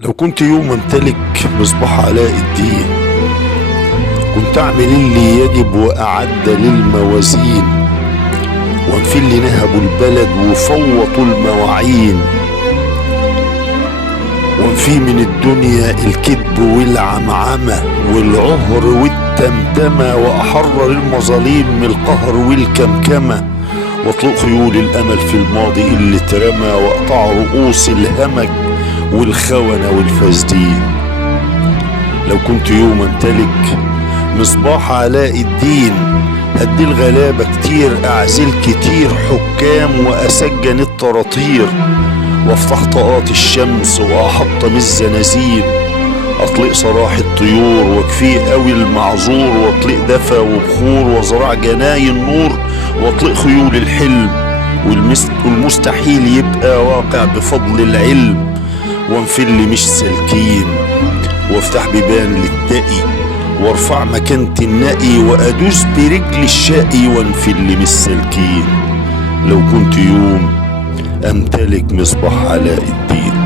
لو كنت يوم امتلك مصباح علاء الدين، كنت اعمل اللي يجب واعد للموازين، وانفي اللي نهبوا البلد وفوطوا المواعين، وانفي من الدنيا الكذب والعمعمة والعهر والتمتمة، واحرر المظاليم من القهر والكمكمة، واطلق خيول الامل في الماضي اللي اترمى، واقطع رؤوس الهمج والخونة والفاسدين. لو كنت يوم امتلك مصباح علاء الدين، هدي الغلابة كتير، اعزل كتير حكام، واسجن الطراطير، وافتح طاقات الشمس واحطم الزنازين، اطلق سراح الطيور واكفيه قوي المعذور، واطلق دفا وبخور وزرع جناين نور، واطلق خيول الحلم والمستحيل يبقى واقع بفضل العلم، وانفي اللي مش سالكين، وافتح بيبان للتقي، وارفع مكانة النقي، وادوس برجل الشقي، وانفي اللي مش سالكين. لو كنت يوم امتلك مصباح علاء الدين.